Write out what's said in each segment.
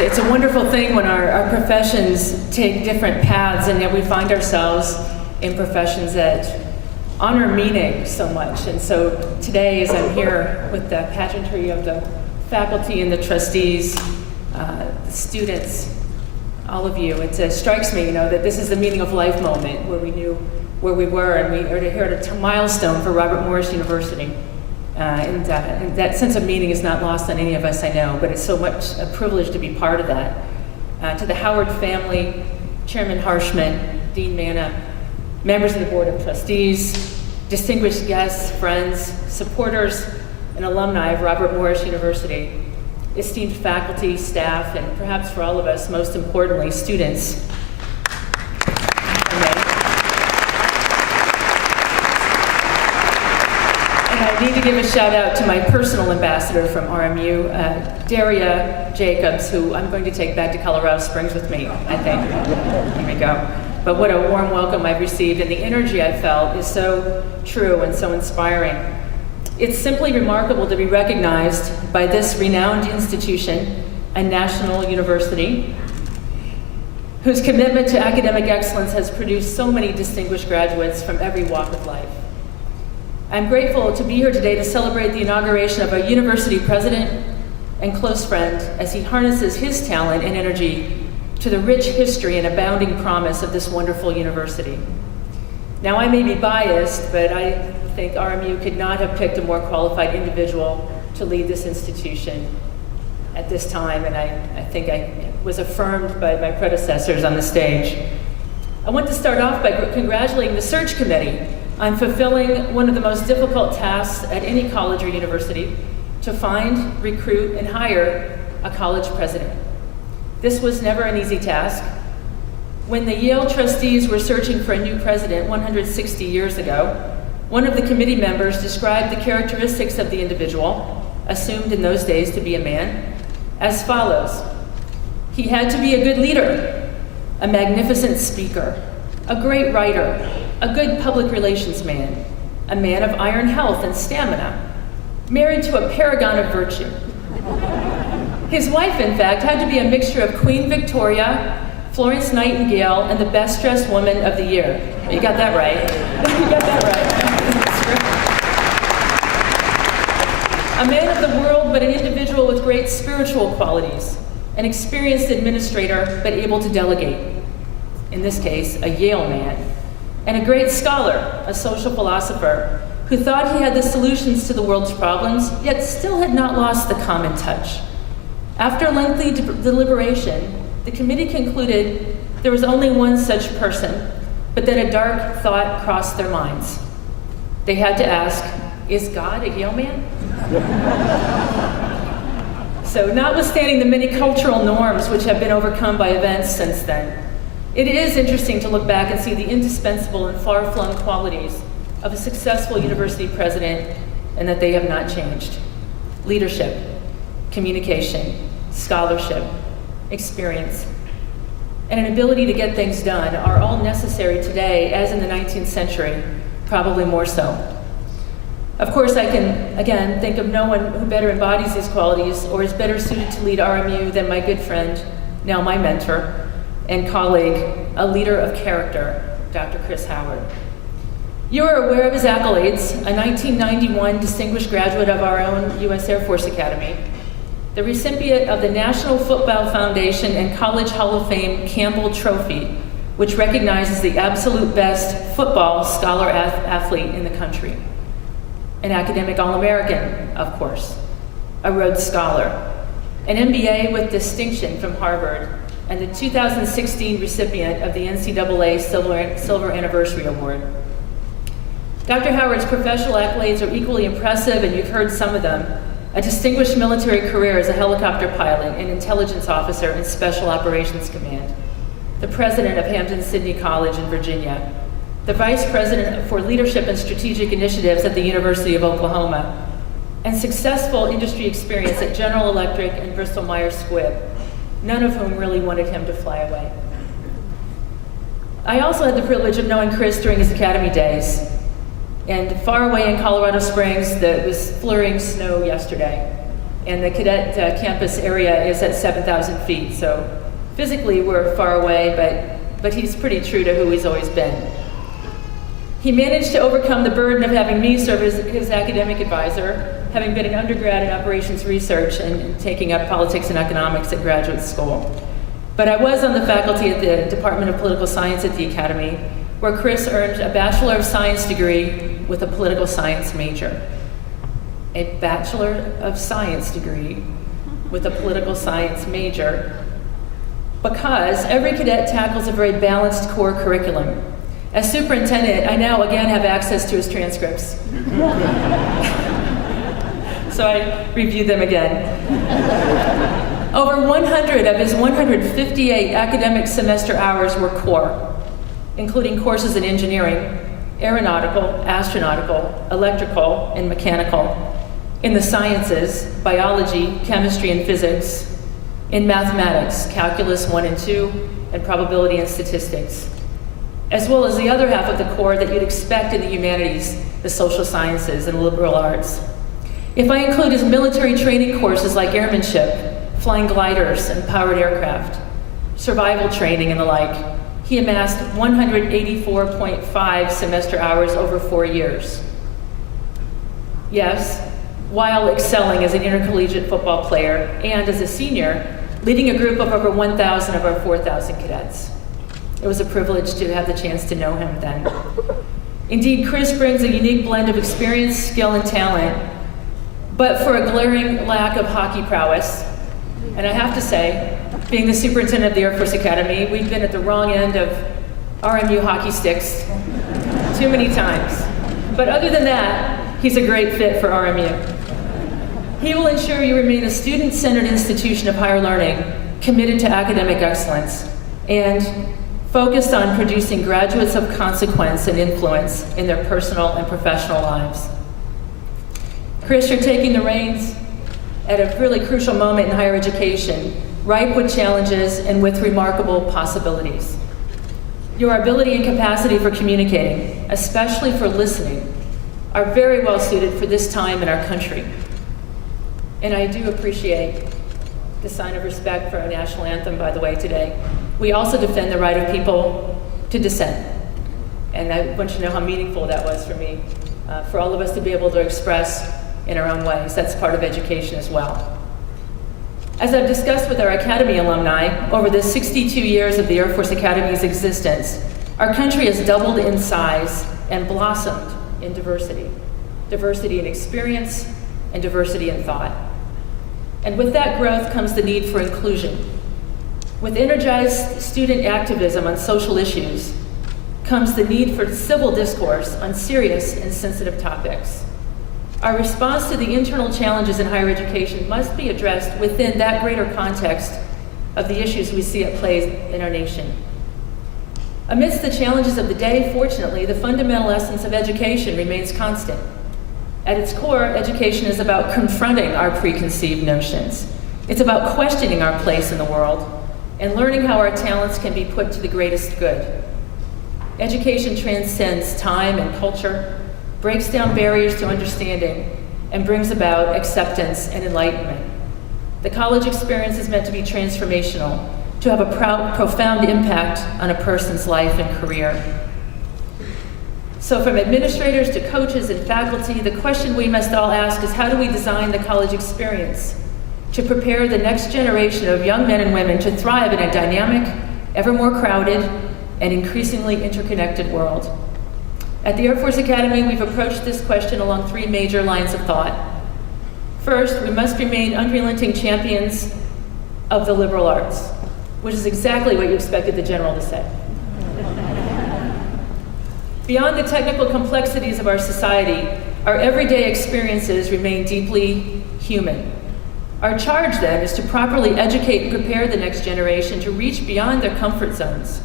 It's a wonderful thing when our professions take different paths, and yet we find ourselves in professions that honor meaning so much. And so today, as I'm here with the pageantry of the faculty and the trustees, the students, all of you, it strikes me, that this is the meaning of life moment where we knew where we were, and we are here at a milestone for Robert Morris University. And that sense of meaning is not lost on any of us, I know, but it's so much a privilege to be part of that. To the Howard family, Chairman Harshman, Dean Manna, members of the Board of Trustees, distinguished guests, friends, supporters, and alumni of Robert Morris University, esteemed faculty, staff, and perhaps for all of us, most importantly, students. I need to give a shout out to my personal ambassador from RMU, Daria Jacobs, who I'm going to take back to Colorado Springs with me, I think. Here we go. But what a warm welcome I've received, and the energy I felt is so true and so inspiring. It's simply remarkable to be recognized by this renowned institution, a national university, whose commitment to academic excellence has produced so many distinguished graduates from every walk of life. I'm grateful to be here today to celebrate the inauguration of our university president and close friend as he harnesses his talent and energy to the rich history and abounding promise of this wonderful university. Now, I may be biased, but I think RMU could not have picked a more qualified individual to lead this institution at this time, and I think I was affirmed by my predecessors on the stage. I want to start off by congratulating the search committee on fulfilling one of the most difficult tasks at any college or university, to find, recruit, and hire a college president. This was never an easy task. When the Yale trustees were searching for a new president 160 years ago, one of the committee members described the characteristics of the individual, assumed in those days to be a man, as follows. He had to be a good leader, a magnificent speaker, a great writer, a good public relations man, a man of iron health and stamina, married to a paragon of virtue. His wife, in fact, had to be a mixture of Queen Victoria, Florence Nightingale, and the best dressed woman of the year. You got that right. You got that right. A man of the world, but an individual with great spiritual qualities, an experienced administrator, but able to delegate. In this case, a Yale man. And a great scholar, a social philosopher, who thought he had the solutions to the world's problems, yet still had not lost the common touch. After lengthy deliberation, the committee concluded there was only one such person, but that a dark thought crossed their minds. They had to ask, is God a Yale man? So, notwithstanding the many cultural norms which have been overcome by events since then, it is interesting to look back and see the indispensable and far-flung qualities of a successful university president, and that they have not changed. Leadership, communication, scholarship, experience, and an ability to get things done are all necessary today, as in the 19th century, probably more so. Of course, I can, again, think of no one who better embodies these qualities or is better suited to lead RMU than my good friend, now my mentor, and colleague, a leader of character, Dr. Chris Howard. You are aware of his accolades, a 1991 distinguished graduate of our own U.S. Air Force Academy, the recipient of the National Football Foundation and College Hall of Fame Campbell Trophy, which recognizes the absolute best football scholar athlete in the country. An academic All-American, of course, a Rhodes Scholar, an MBA with distinction from Harvard, and the 2016 recipient of the NCAA Silver Anniversary Award. Dr. Howard's professional accolades are equally impressive, and you've heard some of them. A distinguished military career as a helicopter pilot, an intelligence officer in Special Operations Command, the president of Hampton-Sydney College in Virginia, the vice president for leadership and strategic initiatives at the University of Oklahoma, and successful industry experience at General Electric and Bristol-Myers Squibb, none of whom really wanted him to fly away. I also had the privilege of knowing Chris during his academy days. And far away in Colorado Springs, it was flurrying snow yesterday. and the cadet campus area is at 7,000 feet. So physically we're far away, but he's pretty true to who he's always been. He managed to overcome the burden of having me serve as his academic advisor, having been an undergrad in operations research and taking up politics and economics at graduate school. But I was on the faculty at the Department of Political Science at the Academy, where Chris earned a Bachelor of Science degree with a political science major. A Bachelor of Science degree with a political science major, because every cadet tackles a very balanced core curriculum. As superintendent, I now again have access to his transcripts. So I reviewed them again. Over 100 of his 158 academic semester hours were core, including courses in engineering, aeronautical, astronautical, electrical, and mechanical, in the sciences, biology, chemistry, and physics, in mathematics, calculus 1 and 2, and probability and statistics, as well as the other half of the core that you'd expect in the humanities, the social sciences, and liberal arts. If I include his military training courses like airmanship, flying gliders, and powered aircraft, survival training, and the like, he amassed 184.5 semester hours over 4 years. Yes, while excelling as an intercollegiate football player and as a senior, leading a group of over 1,000 of our 4,000 cadets. It was a privilege to have the chance to know him then. Indeed, Chris brings a unique blend of experience, skill, and talent, but for a glaring lack of hockey prowess. And I have to say, being the superintendent of the Air Force Academy, we've been at the wrong end of RMU hockey sticks too many times. But other than that, he's a great fit for RMU. He will ensure you remain a student-centered institution of higher learning, committed to academic excellence, and focused on producing graduates of consequence and influence in their personal and professional lives. Chris, you're taking the reins at a really crucial moment in higher education, ripe with challenges and with remarkable possibilities. Your ability and capacity for communicating, especially for listening, are very well suited for this time in our country. And I do appreciate the sign of respect for our national anthem, by the way, today. We also defend the right of people to dissent. And I want you to know how meaningful that was for me, for all of us to be able to express in our own ways. That's part of education as well. As I've discussed with our Academy alumni, over the 62 years of the Air Force Academy's existence, our country has doubled in size and blossomed in diversity. Diversity in experience and diversity in thought. And with that growth comes the need for inclusion. With energized student activism on social issues comes the need for civil discourse on serious and sensitive topics. Our response to the internal challenges in higher education must be addressed within that greater context of the issues we see at play in our nation. Amidst the challenges of the day, fortunately, the fundamental essence of education remains constant. At its core, education is about confronting our preconceived notions. It's about questioning our place in the world and learning how our talents can be put to the greatest good. Education transcends time and culture, breaks down barriers to understanding, and brings about acceptance and enlightenment. The college experience is meant to be transformational, to have a profound impact on a person's life and career. So from administrators to coaches and faculty, the question we must all ask is, how do we design the college experience to prepare the next generation of young men and women to thrive in a dynamic, ever more crowded, and increasingly interconnected world? At the Air Force Academy, we've approached this question along 3 major lines of thought. First, we must remain unrelenting champions of the liberal arts, which is exactly what you expected the general to say. Beyond the technical complexities of our society, our everyday experiences remain deeply human. Our charge, then, is to properly educate and prepare the next generation to reach beyond their comfort zones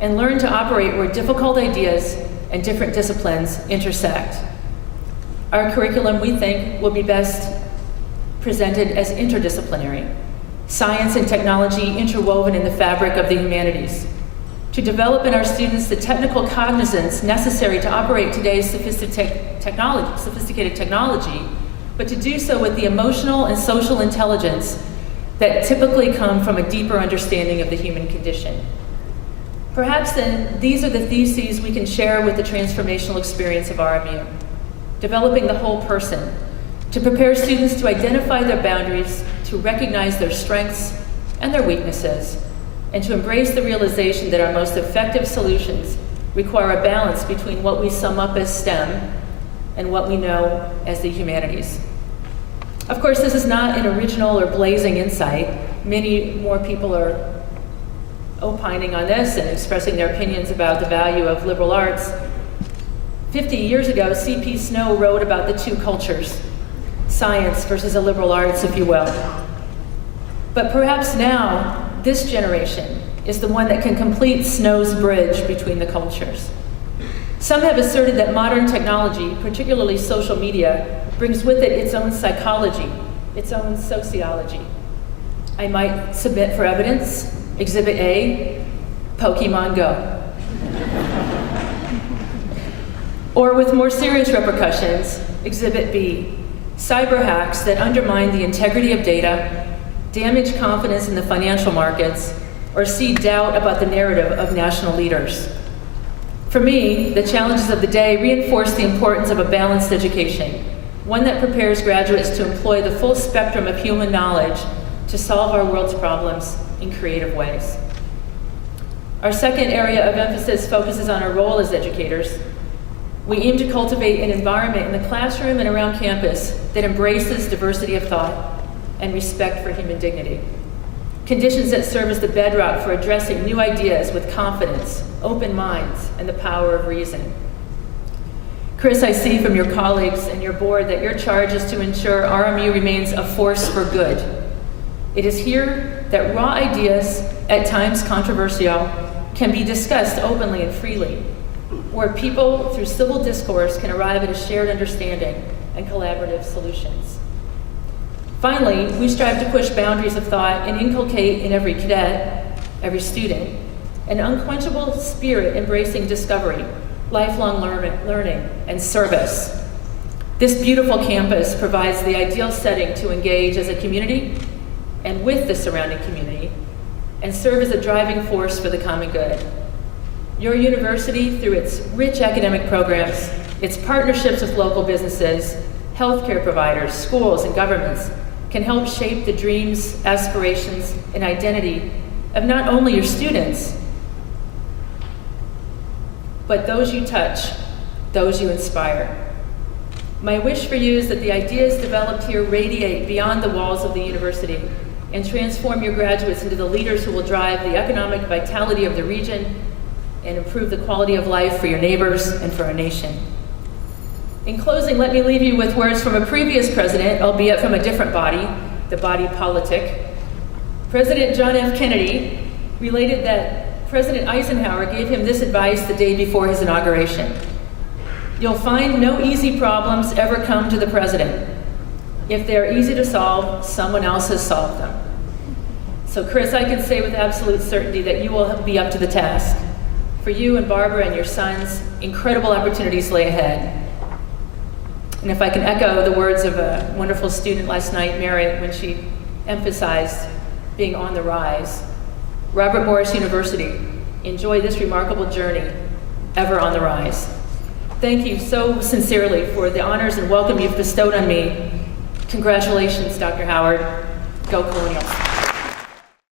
and learn to operate where difficult ideas and different disciplines intersect. Our curriculum, we think, will be best presented as interdisciplinary, science and technology interwoven in the fabric of the humanities, to develop in our students the technical cognizance necessary to operate today's sophisticated technology, but to do so with the emotional and social intelligence that typically come from a deeper understanding of the human condition. Perhaps then, these are the theses we can share with the transformational experience of RMU, developing the whole person, to prepare students to identify their boundaries, to recognize their strengths and their weaknesses, and to embrace the realization that our most effective solutions require a balance between what we sum up as STEM and what we know as the humanities. Of course, this is not an original or blazing insight. Many more people are opining on this and expressing their opinions about the value of liberal arts. 50 years ago, C.P. Snow wrote about the two cultures, science versus a liberal arts, if you will. But perhaps now, this generation is the one that can complete Snow's bridge between the cultures. Some have asserted that modern technology, particularly social media, brings with it its own psychology, its own sociology. I might submit for evidence, Exhibit A, Pokemon Go. Or with more serious repercussions, Exhibit B, cyber hacks that undermine the integrity of data, damage confidence in the financial markets, or seed doubt about the narrative of national leaders. For me, the challenges of the day reinforce the importance of a balanced education, one that prepares graduates to employ the full spectrum of human knowledge to solve our world's problems in creative ways. Our second area of emphasis focuses on our role as educators. We aim to cultivate an environment in the classroom and around campus that embraces diversity of thought and respect for human dignity. Conditions that serve as the bedrock for addressing new ideas with confidence, open minds, and the power of reason. Chris, I see from your colleagues and your board that your charge is to ensure RMU remains a force for good. It is here that raw ideas, at times controversial, can be discussed openly and freely, where people, through civil discourse, can arrive at a shared understanding and collaborative solutions. Finally, we strive to push boundaries of thought and inculcate in every cadet, every student, an unquenchable spirit embracing discovery, lifelong learning, and service. This beautiful campus provides the ideal setting to engage as a community and with the surrounding community, and serve as a driving force for the common good. Your university, through its rich academic programs, its partnerships with local businesses, healthcare providers, schools, and governments, can help shape the dreams, aspirations, and identity of not only your students, but those you touch, those you inspire. My wish for you is that the ideas developed here radiate beyond the walls of the university and transform your graduates into the leaders who will drive the economic vitality of the region and improve the quality of life for your neighbors and for our nation. In closing, let me leave you with words from a previous president, albeit from a different body, the body politic. President John F. Kennedy related that President Eisenhower gave him this advice the day before his inauguration. You'll find no easy problems ever come to the president. If they're easy to solve, someone else has solved them. So Chris, I can say with absolute certainty that you will be up to the task. For you and Barbara and your sons, incredible opportunities lay ahead. And if I can echo the words of a wonderful student last night, Merritt, when she emphasized being on the rise, Robert Morris University, enjoy this remarkable journey, ever on the rise. Thank you so sincerely for the honors and welcome you've bestowed on me. Congratulations, Dr. Howard. Go Colonials.